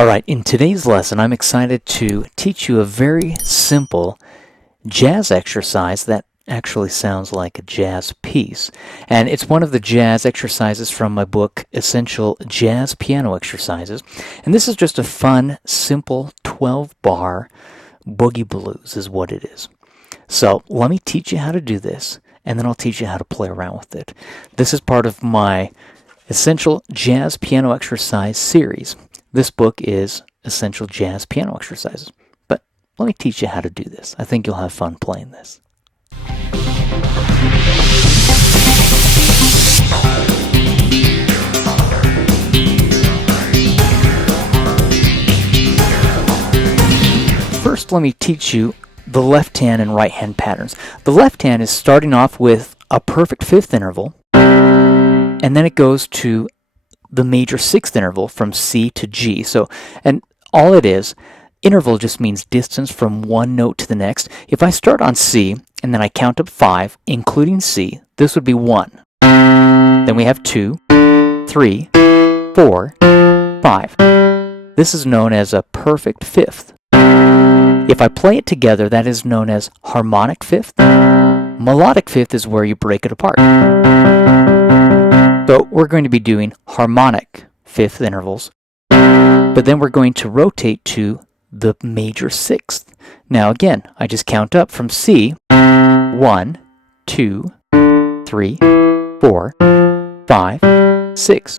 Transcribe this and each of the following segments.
Alright, in today's lesson I'm excited to teach you a very simple jazz exercise that actually sounds like a jazz piece. And it's one of the jazz exercises from my book, Essential Jazz Piano Exercises. And this is just a fun, simple 12-bar boogie blues is what it is. So let me teach you how to do this, and then I'll teach you how to play around with it. This is part of my Essential Jazz Piano Exercise series. This book is Essential Jazz Piano Exercises. But let me teach you how to do this. I think you'll have fun playing this. First, let me teach you the left hand and right hand patterns. The left hand is starting off with a perfect fifth interval, and then it goes to the major sixth interval from C to G. And all it is, interval just means distance from one note to the next. If I start on C and then I count up 5, including C, this would be 1. Then we have 2, 3, 4, 5. This is known as a perfect fifth. If I play it together, that is known as harmonic fifth. Melodic fifth is where you break it apart. So we're going to be doing harmonic fifth intervals, but then we're going to rotate to the major sixth. Now again, I just count up from C, 1, 2, 3, 4, 5, 6.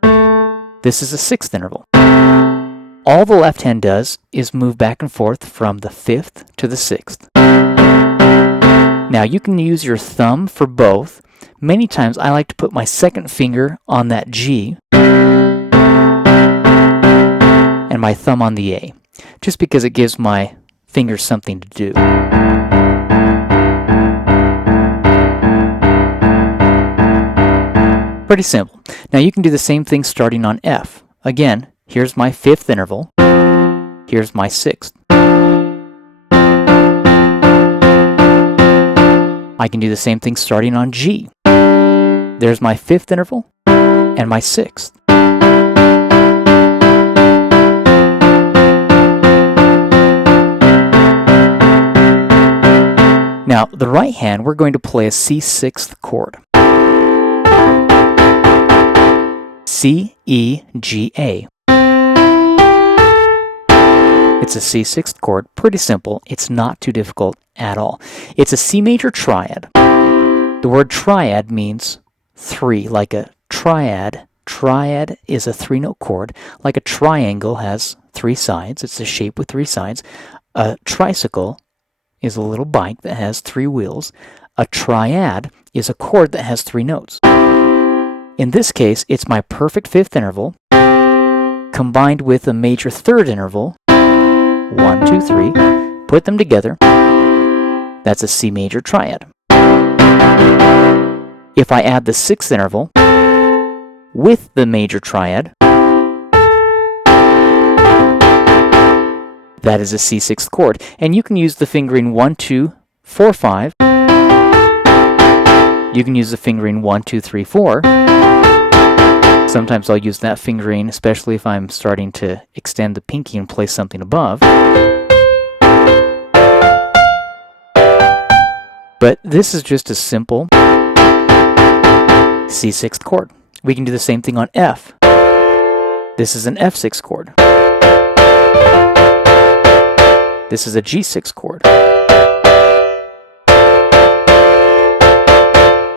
This is a sixth interval. All the left hand does is move back and forth from the fifth to the sixth. Now you can use your thumb for both. Many times I like to put my second finger on that G and my thumb on the A, just because it gives my fingers something to do. Pretty simple. Now you can do the same thing starting on F. Again, here's my fifth interval, here's my sixth. I can do the same thing starting on G. There's my fifth interval and my sixth. Now, the right hand, we're going to play a C sixth chord. C, E, G, A. It's a C sixth chord, pretty simple. It's not too difficult at all. It's a C major triad. The word triad means 3, like a triad. Triad is a 3-note chord. Like a triangle has 3 sides. It's a shape with 3 sides. A tricycle is a little bike that has 3 wheels. A triad is a chord that has 3 notes. In this case, it's my perfect fifth interval combined with a major third interval. 1, 2, 3. Put them together. That's a C major triad. If I add the sixth interval with the major triad, that is a C sixth chord. And you can use the fingering 1, 2, 4, 5. You can use the fingering 1, 2, 3, 4. Sometimes I'll use that fingering, especially if I'm starting to extend the pinky and play something above. But this is just a simple C sixth chord. We can do the same thing on F. This is an F sixth chord. This is a G sixth chord.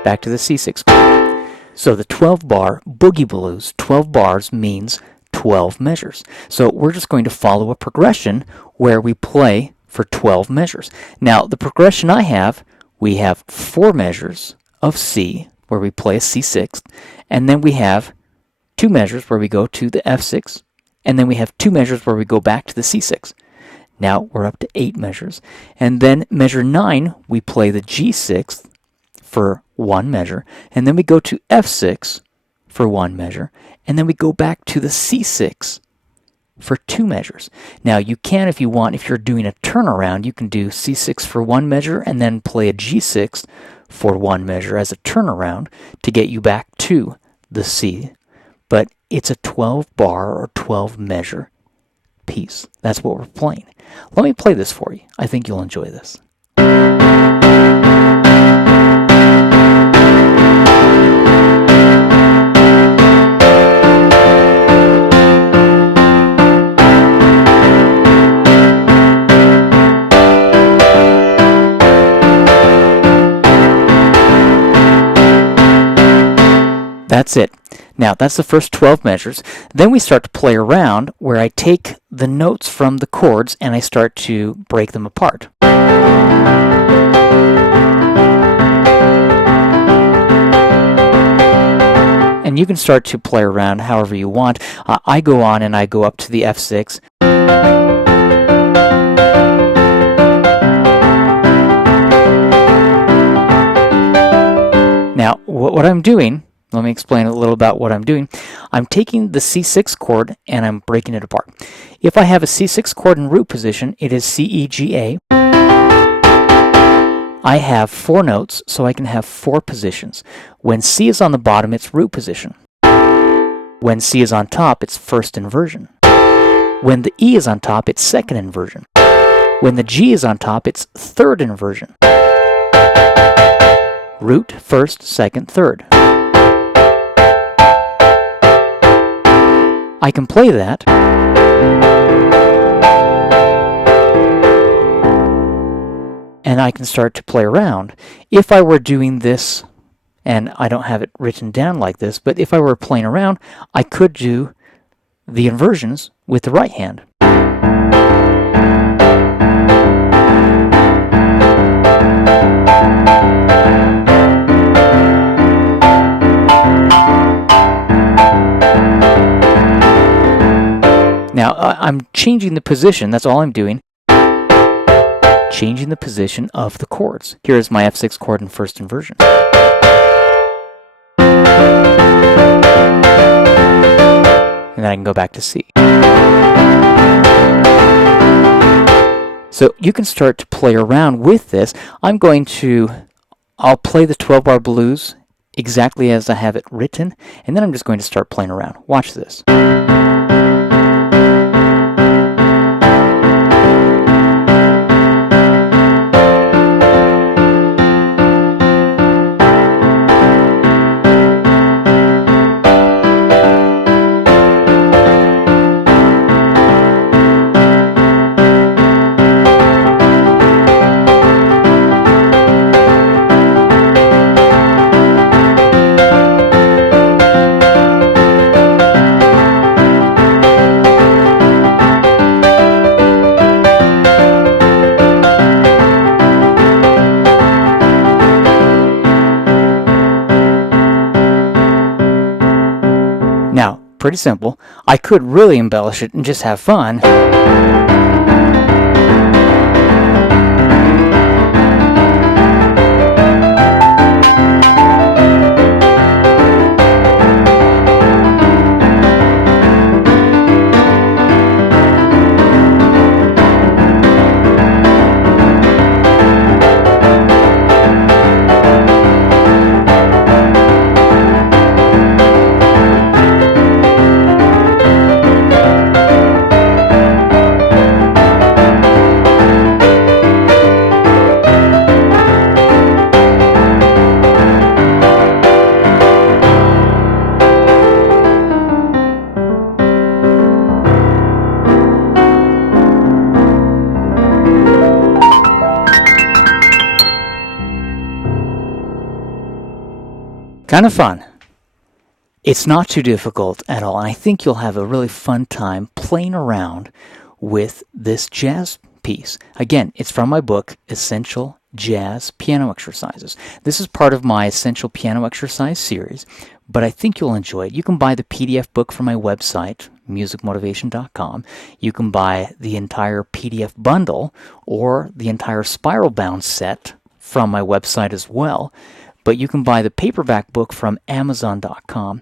Back to the C sixth chord. So the 12-bar boogie blues, 12 bars means 12 measures. So we're just going to follow a progression where we play for 12 measures. Now the progression I have, we have 4 measures of C, where we play a C6, and then we have 2 measures where we go to the F6, and then we have 2 measures where we go back to the C6. Now we're up to 8 measures. And then measure 9, we play the G6 for 1 measure, and then we go to F6 for 1 measure, and then we go back to the C6 for 2 measures. Now you can, if you want, if you're doing a turnaround, you can do C6 for 1 measure and then play a G6 for 1 measure as a turnaround to get you back to the C. But it's a 12 bar or 12 measure piece. That's what we're playing. Let me play this for you. I think you'll enjoy this. That's it. Now, that's the first 12 measures. Then we start to play around where I take the notes from the chords and I start to break them apart. And you can start to play around however you want. I go on and I go up to the F6. Now, what I'm doing, let me explain a little about what I'm doing. I'm taking the C6 chord and I'm breaking it apart. If I have a C6 chord in root position, it is C, E, G, A. I have 4 notes, so I can have 4 positions. When C is on the bottom, it's root position. When C is on top, it's first inversion. When the E is on top, it's second inversion. When the G is on top, it's third inversion. Root, first, second, third. I can play that. And I can start to play around. If I were doing this, and I don't have it written down like this, but if I were playing around, I could do the inversions with the right hand. Now, I'm changing the position, that's all I'm doing. Changing the position of the chords. Here's my F6 chord in first inversion. And then I can go back to C. So you can start to play around with this. I'll play the 12-bar blues exactly as I have it written, and then I'm just going to start playing around. Watch this. Now, pretty simple. I could really embellish it and just have fun. Kind of fun. It's not too difficult at all, and I think you'll have a really fun time playing around with this jazz piece. Again, it's from my book, Essential Jazz Piano Exercises. This is part of my Essential Piano Exercise series, but I think you'll enjoy it. You can buy the PDF book from my website, musicmotivation.com. You can buy the entire PDF bundle or the entire spiral bound set from my website as well. But you can buy the paperback book from Amazon.com.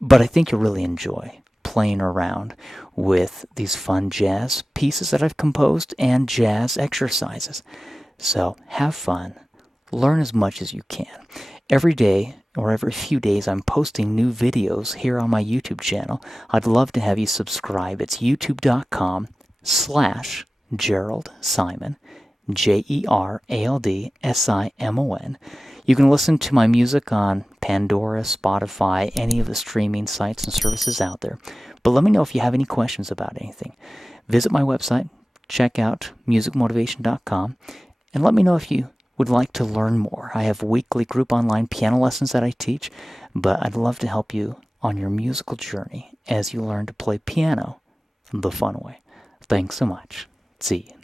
But I think you'll really enjoy playing around with these fun jazz pieces that I've composed and jazz exercises. So have fun. Learn as much as you can. Every day or every few days, I'm posting new videos here on my YouTube channel. I'd love to have you subscribe. It's youtube.com/Jerald Simon, JeraldSimon. You can listen to my music on Pandora, Spotify, any of the streaming sites and services out there. But let me know if you have any questions about anything. Visit my website, check out musicmotivation.com, and let me know if you would like to learn more. I have weekly group online piano lessons that I teach, but I'd love to help you on your musical journey as you learn to play piano the fun way. Thanks so much. See you.